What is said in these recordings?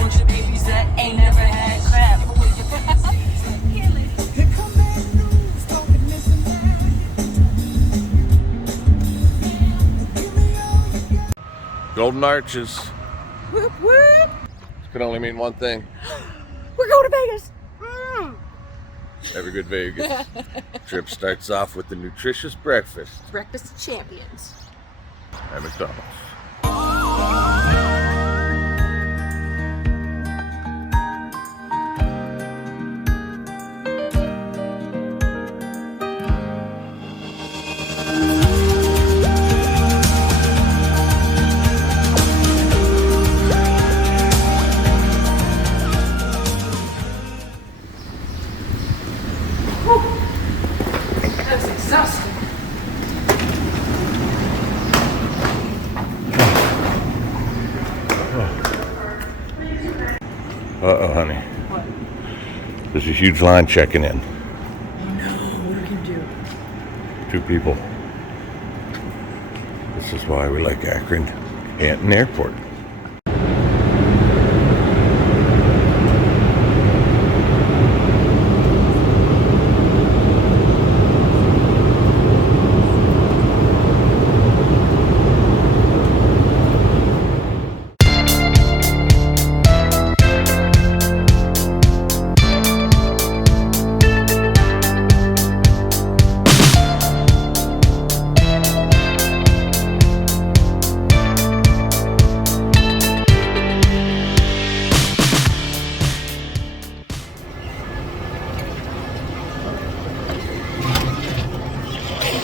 bunch of babies that ain't never had crap. Golden Arches. Whoop whoop. This can only mean one thing. We're going to Vegas. Every good Vegas trip starts off with the nutritious breakfast Breakfast of champions. at McDonald's. That's exhausting. Uh-oh, honey. What? There's a huge line checking in. Oh no, what are we gonna do? 2 people. This is why we like Akron Anton Airport.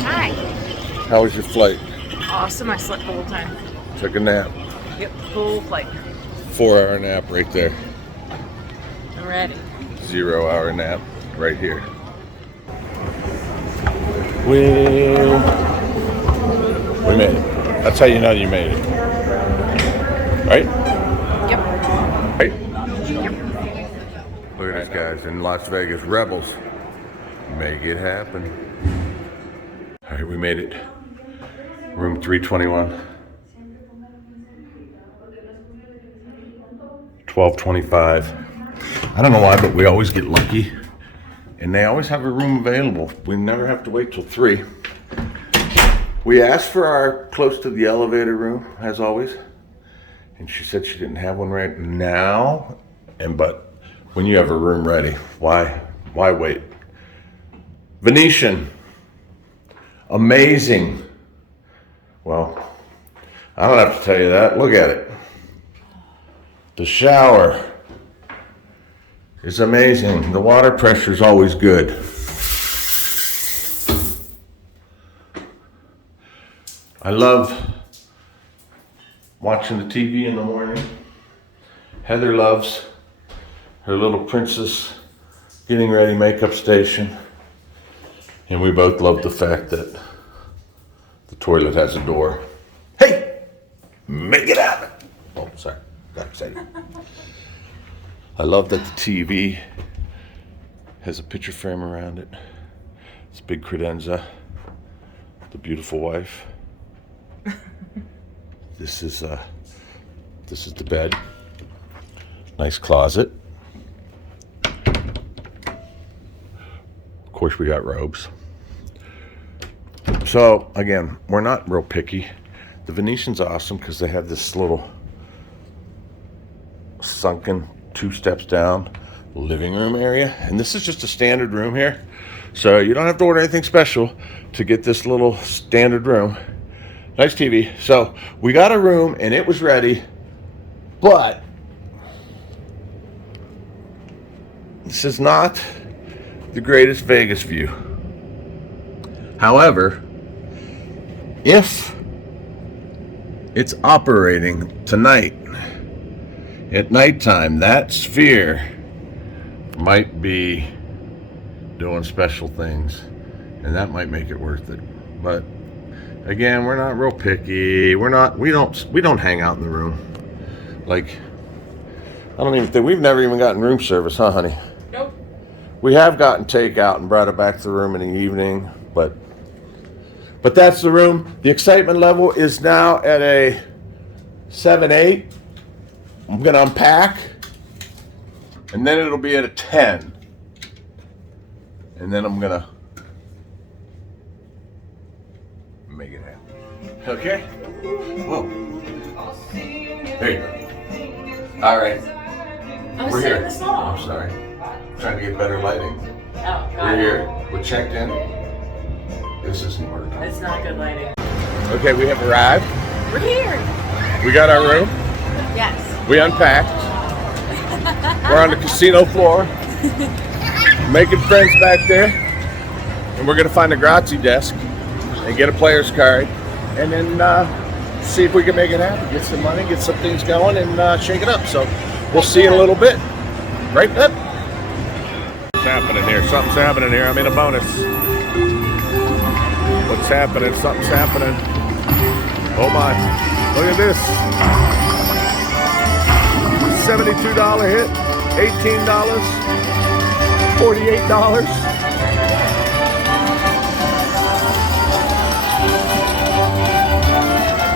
Hi. How was your flight? Awesome, I slept the whole time. Took a nap. Yep, full flight. 4-hour nap right there. I'm ready. 0-hour nap right here. We made it. That's how you know you made it. Right? Yep. Right? Look at these guys in Las Vegas. Rebels. Make it happen. All right, we made it. Room 321. 1225. I don't know why, but we always get lucky. And they always have a room available. We never have to wait till 3. We asked for our close to the elevator room, as always. And she said she didn't have one right now. But when you have a room ready, why wait? Venetian. Amazing. Well, I don't have to tell you that. Look at it. The shower is amazing. The water pressure is always good. I love watching the TV in the morning. Heather loves her little princess getting ready makeup station. And we both love the fact that the toilet has a door. Hey, make it happen. Oh, sorry, got excited. I love that the TV has a picture frame around it. It's big credenza, the beautiful wife. This is the bed. Nice closet. Of course, we got robes. So again, we're not real picky. The Venetian's awesome because they have this little sunken 2 steps down living room area, and this is just a standard room here, so you don't have to order anything special to get this little standard room. Nice TV. So we got a room and it was ready, but this is not the greatest Vegas view. However, if it's operating tonight at nighttime, that sphere might be doing special things, and that might make it worth it. But again, we're not real picky. We don't hang out in the room. Like, I don't even think we've never even gotten room service, huh, honey? Nope. We have gotten takeout and brought it back to the room in the evening, but that's the room. The excitement level is now at a 7-8. I'm gonna unpack And then it'll be at a 10. And then I'm gonna make it happen. Okay? Whoa. There you go. All right. We're here. I'm sorry. I'm trying to get better lighting. Oh, We're here. We're checked in. This isn't working. It's not good lighting. Okay, we have arrived. We're here. We got our room. Yes. We unpacked. We're on the casino floor. Making friends back there. And we're going to find a Grazie desk and get a player's card. And then see if we can make it happen. Get some money, get some things going, and shake it up. So we'll see you in a little bit. Right, Pep? What's happening here? Something's happening here. I'm in a bonus. What's happening? Something's happening. Oh my. Look at this. $72 hit. $18. $48.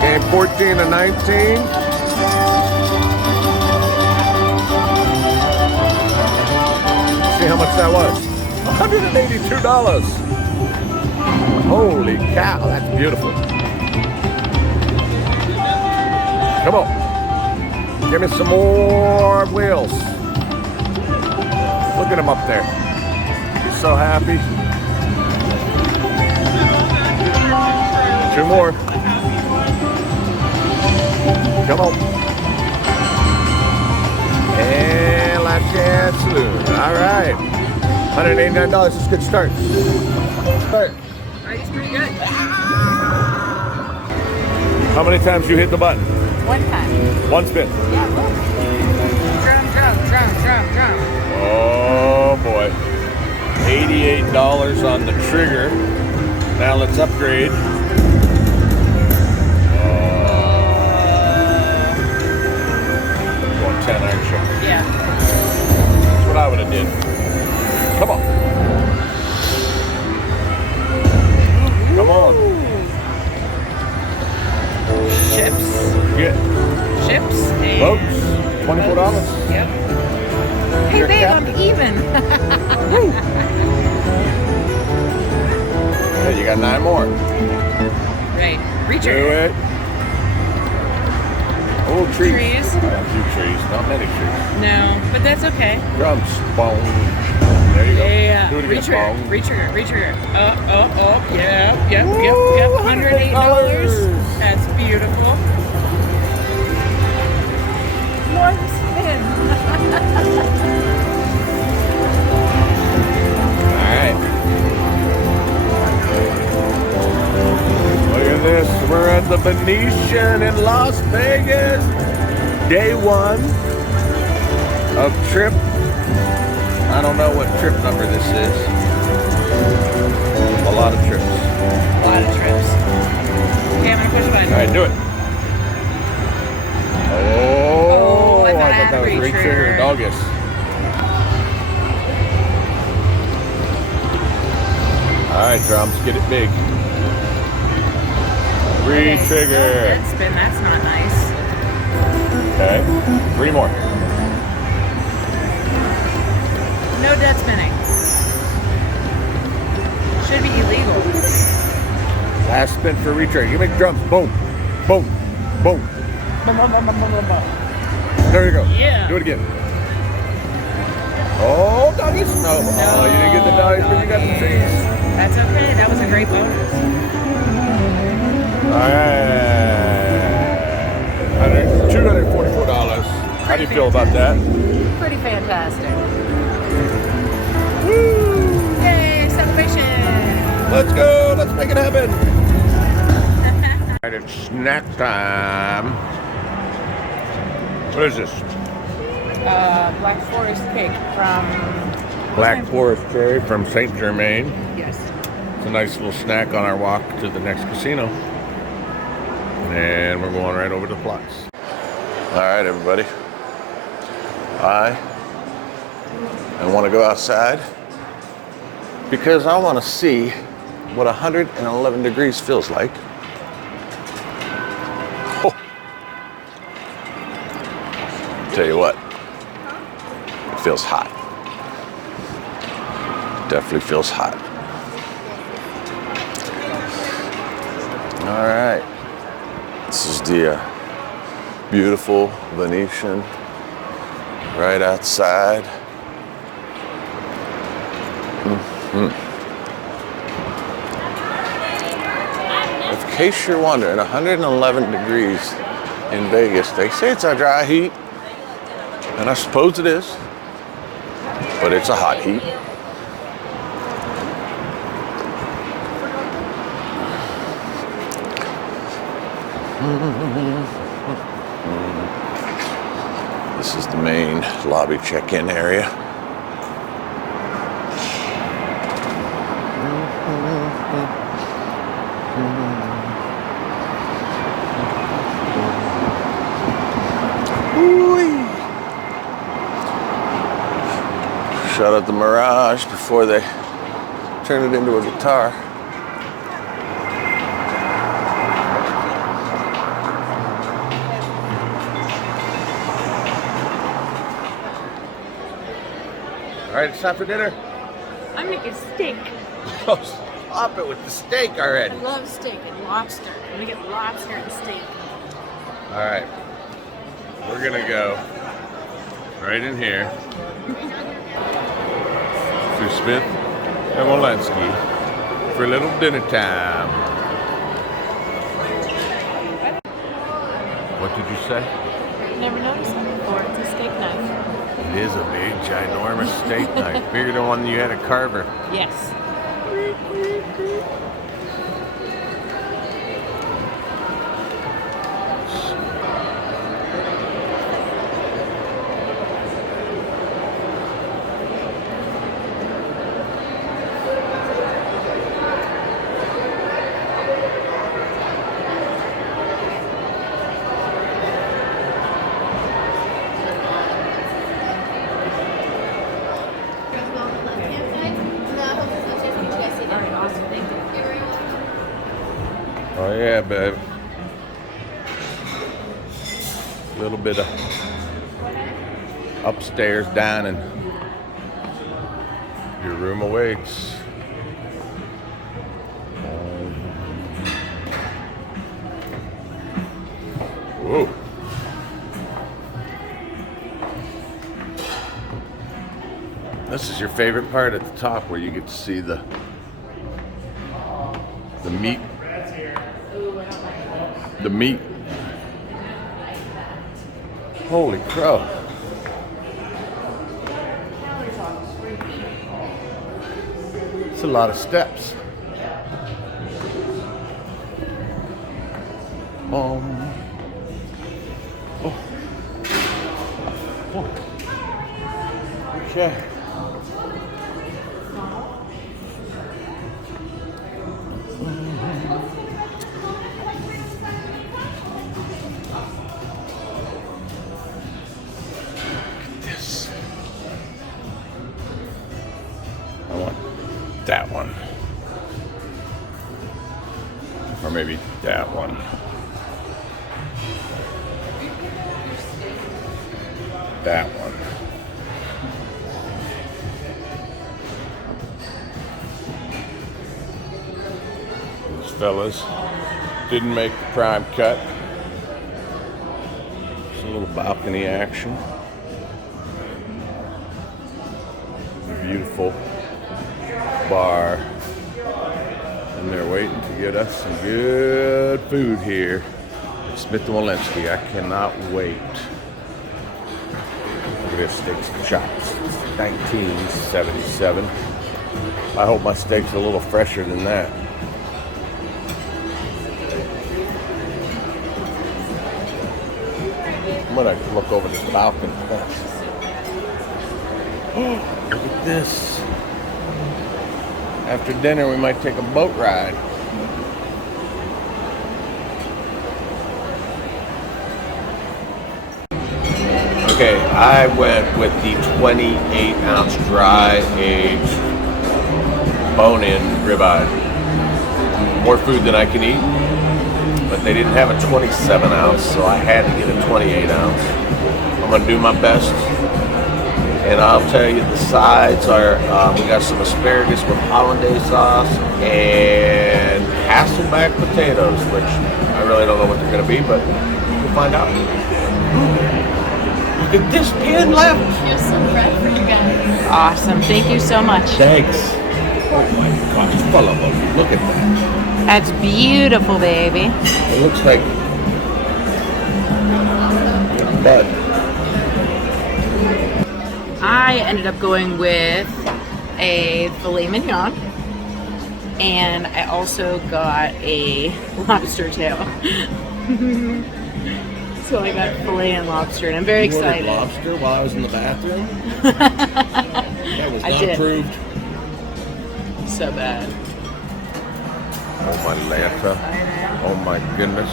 Game 14 to 19. See how much that was? $182. Holy cow, that's beautiful. Come on. Give me some more wheels. Look at him up there. He's so happy. 2 more. Come on. And last chance saloon. All right. $189 is a good start. But Alright, pretty good. how many times you hit the button? 1 time. 1 spin. Yeah, look. Drum. Oh boy. $88 on the trigger. Now let's upgrade. Going 10, aren't you? Yeah. That's what I would have did. Come on. Come on. Ships. Get Chips. boats. $24. Yep. Hey, You're babe, I'm captain. even. Yeah, you got 9 more. Right. Do Reacher. it. Oh, trees. Trees. A few trees, not many trees. No, but that's okay. Drums. Boom. There you go. Yeah. Do it again. Boom. Reacher. Oh. Yep. $108. That's beautiful. 1 spin. All right. Look at this. We're at the Venetian in Las Vegas. Day 1 of trip. I don't know what trip number this is. A lot of trips. A lot of trips. Okay, I'm gonna push a button. All right, do it. Oh, I thought that was re-trigger doggies. All right, drums, get it big. Re-trigger. Dead spin, that's not nice. Okay, 3 more. No dead spinning. Should be illegal. Last spin for re-trigger. You make drums. Boom, boom, boom. There you go. Yeah. Do it again. Oh, doggies. No. Oh, you didn't get the doggies, but you got the trees. That's okay. That was a great bonus. All right. $244. How do you feel about that? Pretty fantastic. Woo! Yay, celebration! Let's go. Let's make it happen. All right, it's snack time. What is this? Black Forest cake from... Black Forest cherry from St. Germain. Yes. It's a nice little snack on our walk to the next casino. And we're going right over to the plots. All right, everybody. I want to go outside because I want to see what 111 degrees feels like. Oh. Tell you what, it feels hot. Definitely feels hot. All right. This is the beautiful Venetian right outside. In case you're wondering, 111 degrees in Vegas. They say it's a dry heat, and I suppose it is, but it's a hot heat. This is the main lobby check-in area. Shut out the Mirage before they turn it into a guitar. All right, it's time for dinner. I'm making steak. Oh, stop it with the steak already. I love steak and lobster. I'm gonna get lobster and steak. All right, we're gonna go right in here to Smith and Wollensky for a little dinner time. What did you say? Never noticed that before. It's a steak knife. It is a big, ginormous steak knife. Bigger than one you had at Carver. Yes. Oh yeah, babe. A little bit of upstairs dining. Your room awaits. Whoa. This is your favorite part at the top where you get to see the meat. The meat. Holy crow. It's a lot of steps. Oh. Okay. That one. Or maybe that one. That one. These fellas didn't make the prime cut. It's a little balcony action. Beautiful bar, and they're waiting to get us some good food here at Smith & Wollensky. I cannot wait. Look at this, steaks and chops, 1977. I hope my steak's a little fresher than that. I'm gonna look over this balcony. Oh, look at this. After dinner, we might take a boat ride. Okay, I went with the 28-ounce dry-aged bone-in ribeye. More food than I can eat, but they didn't have a 27-ounce, so I had to get a 28-ounce. I'm gonna do my best And I'll tell you, the sides are, we got some asparagus with hollandaise sauce and Hasselback potatoes, which I really don't know what they're going to be, but we'll find out. Look at this pan left. Here's some bread for you guys. Awesome. Thank you so much. Thanks. Oh my gosh, full of them. Look at that. That's beautiful, baby. It looks like bud. I ended up going with a filet mignon, and I also got a lobster tail. So I got filet and lobster, and I'm very excited. You ordered lobster while I was in the bathroom? That was not approved. So bad. Oh my Lanta. Oh my goodness.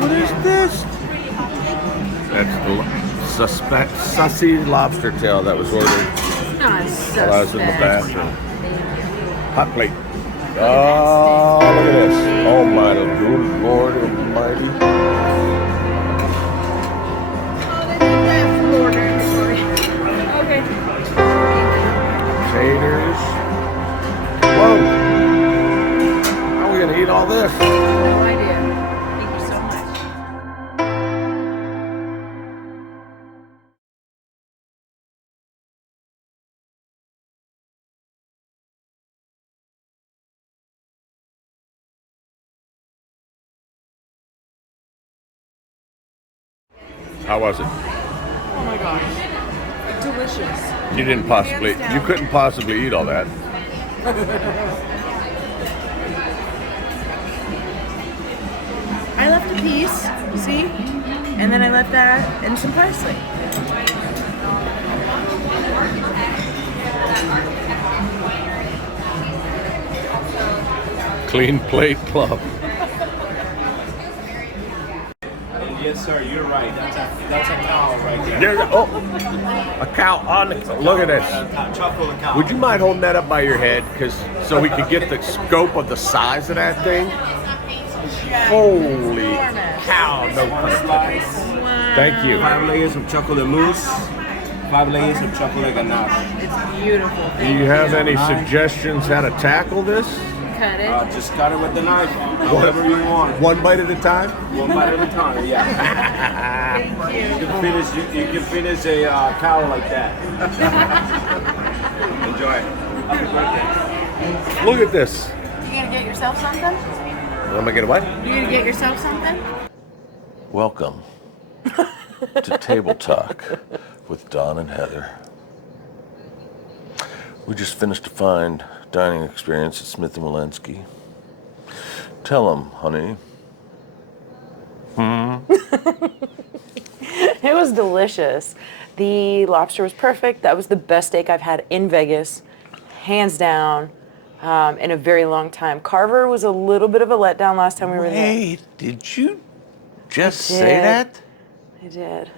What is this? That's the sussy lobster tail that was ordered Not while I was in the suspect. bathroom. Hot plate. Oh, look at this. Oh my good Lord Almighty. Okay. Taters. Whoa. How are we going to eat all this? No idea. Thank you so much. How was it? Oh my gosh. Delicious. You didn't possibly, you couldn't possibly eat all that. I left a piece, see? And then I left that and some parsley. Clean plate club. Yes, sir. You're right. That's a cow right there. Oh, a cow on the, look at this. Chocolate cow. Would you mind holding that up by your head, so we could get the scope of the size of that thing? Holy cow! No pun intended. Thank you. 5 layers of chocolate mousse. 5 layers of chocolate ganache. It's beautiful. Do you have any suggestions how to tackle this? Cut it. Just cut it with the knife, however you want. One bite at a time? One bite at a time, yeah. You can finish a cow like that. Enjoy it. Happy birthday. Look at this. You gonna get yourself something? Am I gonna what? You gonna get yourself something? Welcome to Table Talk with Don and Heather. We just finished a fine dining experience at Smith & Wollensky. Tell them, honey. It was delicious. The lobster was perfect. That was the best steak I've had in Vegas, hands down, in a very long time. Carver was a little bit of a letdown last time we were there. Hey, did you just I say did. that? I did.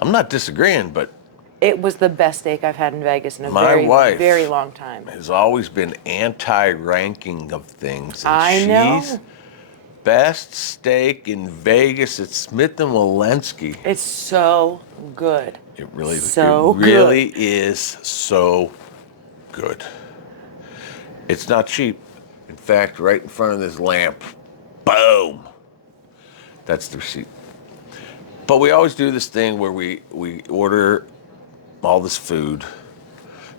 I'm not disagreeing, but It was the best steak I've had in Vegas in a My very, wife very long time. has always been anti-ranking of things. And I know. she's best steak in Vegas at Smith & Wollensky. It's so good. It really, So it really is so good. It's not cheap. In fact, right in front of this lamp, boom. That's the receipt. But we always do this thing where we order all this food,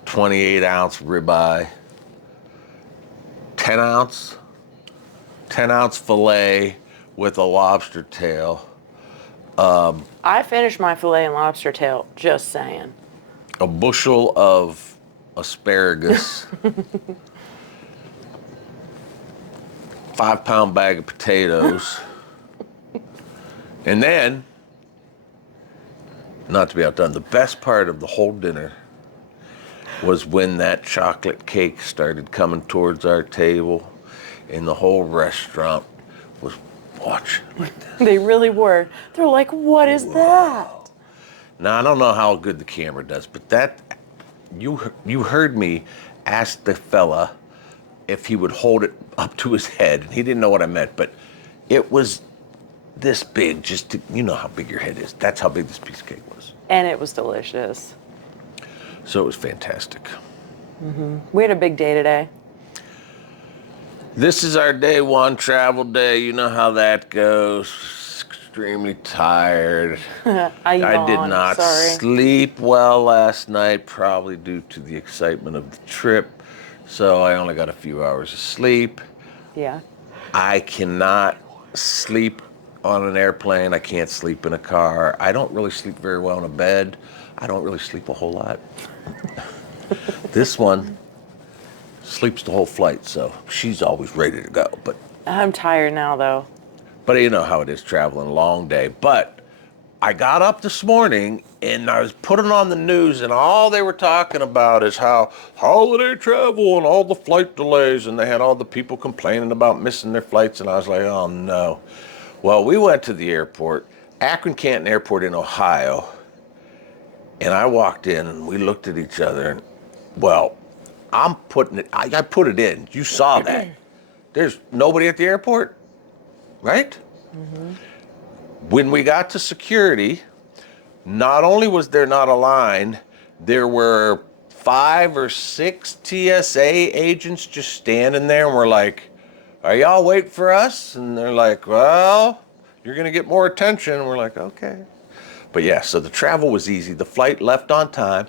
28-ounce ribeye, 10-ounce filet with a lobster tail, I finished my filet and lobster tail, just saying. a bushel of asparagus, 5-pound bag of potatoes, and then, not to be outdone, the best part of the whole dinner was when that chocolate cake started coming towards our table and the whole restaurant was watching like this. They really were. They're like, what is that? Now, I don't know how good the camera does, but that, you heard me ask the fella if he would hold it up to his head, and he didn't know what I meant, but it was this big, just to, you know how big your head is. That's how big this piece of cake was. And it was delicious. So it was fantastic. We had a big day today. This is our day one travel day. You know how that goes. Extremely tired. I did not sleep well last night, probably due to the excitement of the trip. So I only got a few hours of sleep. Yeah. I cannot sleep on an airplane. I can't sleep in a car. I don't really sleep very well in a bed. I don't really sleep a whole lot. This one sleeps the whole flight, so she's always ready to go. But I'm tired now, though. But you know how it is traveling, a long day. But I got up this morning and I was putting on the news and all they were talking about is how holiday travel and all the flight delays, and they had all the people complaining about missing their flights, and I was like, oh no. Well, we went to the airport, Akron-Canton Airport in Ohio, and I walked in and we looked at each other and, well, I'm putting it, I put it in. You saw that. There's nobody at the airport. Right? When we got to security, not only was there not a line, there were 5 or 6 TSA agents just standing there, and we're like, are y'all waiting for us? And they're like, well, you're going to get more attention. And we're like, okay. But yeah, so the travel was easy. The flight left on time.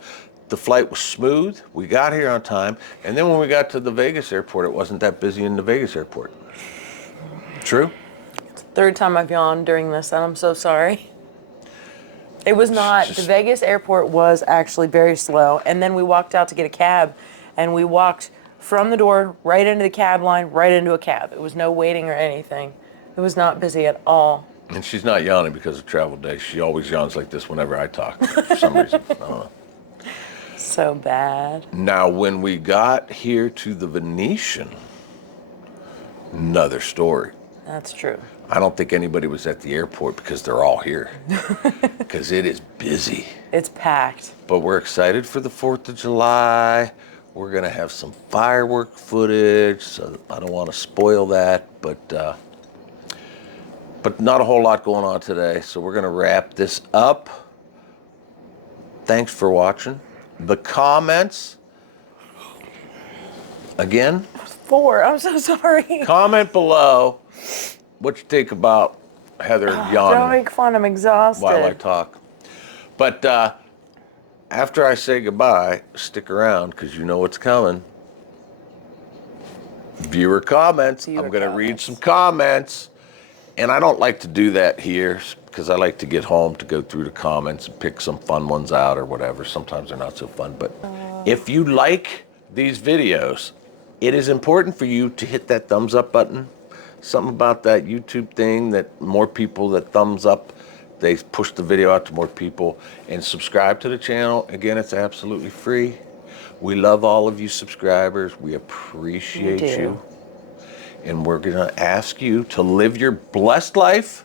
The flight was smooth. We got here on time. And then when we got to the Vegas airport, it wasn't that busy in the Vegas airport. True? Third time I've yawned during this, and I'm so sorry. It was not, the Vegas airport was actually very slow, and then we walked out to get a cab, and we walked from the door right into the cab line, right into a cab. It was no waiting or anything. It was not busy at all. And she's not yawning because of travel day. She always yawns like this whenever I talk for some reason. I don't know. So bad. Now, when we got here to the Venetian, another story. That's true. I don't think anybody was at the airport because they're all here. Because it is busy. It's packed. But we're excited for the 4th of July. We're going to have some firework footage, so I don't want to spoil that. But not a whole lot going on today, so we're going to wrap this up. Thanks for watching. The comments, again. 4, I'm so sorry. Comment below what you think about Heather yawning. Don't make fun, I'm exhausted. While I talk. But after I say goodbye, stick around because you know what's coming. Viewer comments. I'm going to read some comments. And I don't like to do that here because I like to get home to go through the comments and pick some fun ones out or whatever. Sometimes they're not so fun. But if you like these videos, it is important for you to hit that thumbs up button. Something about that YouTube thing that more people that thumbs up, they push the video out to more people. And subscribe to the channel. Again, it's absolutely free. We love all of you subscribers. We appreciate you. And we're going to ask you to live your blessed life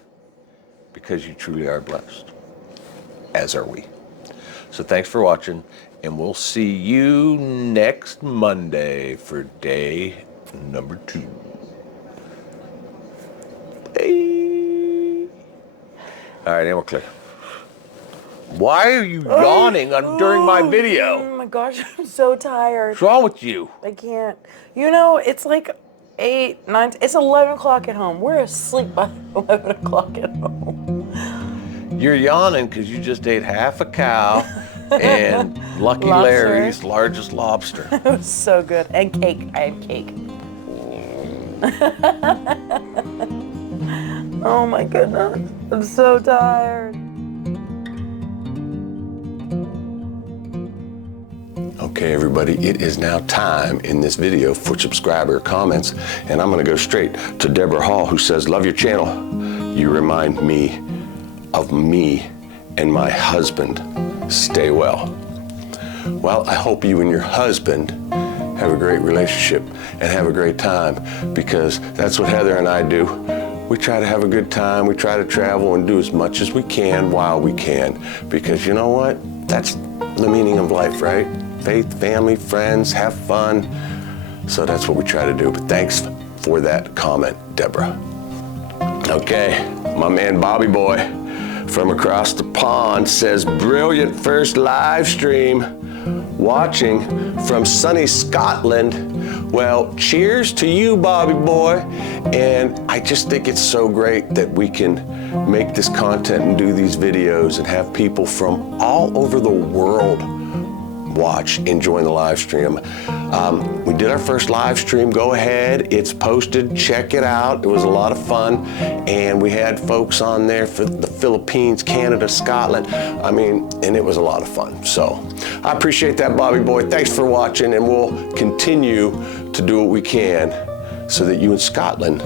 because you truly are blessed, as are we. So thanks for watching, and we'll see you next Monday for day number 2. Bye. All right, and we're clear. Why are you yawning during my video? Oh my gosh, I'm so tired. What's wrong with you? I can't. You know, it's like 8, 9, it's 11 o'clock at home. We're asleep by 11 o'clock at home. You're yawning because you just ate half a cow and Lucky Larry's largest lobster. It was so good. And cake. I had cake. Oh my goodness. I'm so tired. Okay, everybody, it is now time in this video for subscriber comments, and I'm going to go straight to Deborah Hall, who says, love your channel. You remind me of me and my husband. Stay well. Well, I hope you and your husband have a great relationship and have a great time, because that's what Heather and I do. We try to have a good time. We try to travel and do as much as we can while we can, because you know what? That's the meaning of life, right? Faith, family, friends, have fun. So that's what we try to do. But thanks for that comment, Deborah. Okay, my man Bobby Boy from across the pond says, brilliant first live stream. watching from sunny Scotland. Well, cheers to you, Bobby boy. And I just think it's so great that we can make this content and do these videos and have people from all over the world watch and join the live stream. We did our first live stream. Go ahead, it's posted, check it out. It was a lot of fun, and we had folks on there for the Philippines, Canada, Scotland. I mean, and it was a lot of fun. So I appreciate that, Bobby boy. Thanks for watching, and we'll continue to do what we can so that you in Scotland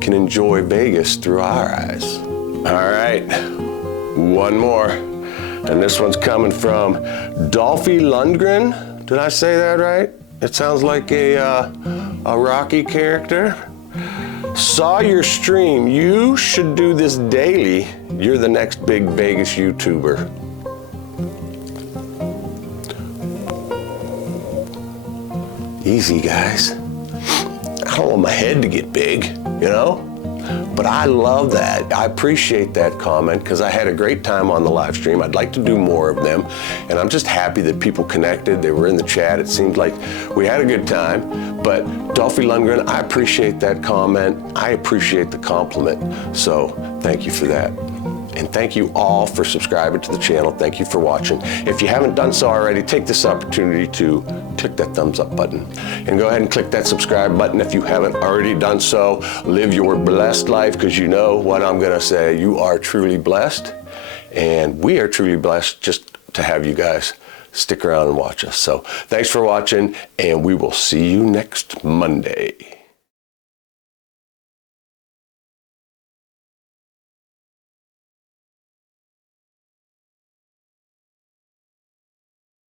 can enjoy Vegas through our eyes. All right, one more. And this one's coming from Dolphy Lundgren. Did I say that right? It sounds like a Rocky character. Saw your stream. You should do this daily. You're the next big Vegas YouTuber. Easy, guys. I don't want my head to get big, you know? But I love that. I appreciate that comment because I had a great time on the live stream. I'd like to do more of them. And I'm just happy that people connected. They were in the chat. It seemed like we had a good time. But Dolphy Lundgren, I appreciate that comment. I appreciate the compliment. So thank you for that. And thank you all for subscribing to the channel. Thank you for watching. If you haven't done so already, take this opportunity to click that thumbs up button and go ahead and click that subscribe button if you haven't already done so. Live your blessed life, because you know what I'm gonna say. You are truly blessed, and we are truly blessed just to have you guys stick around and watch us. So thanks for watching, and we will see you next Monday.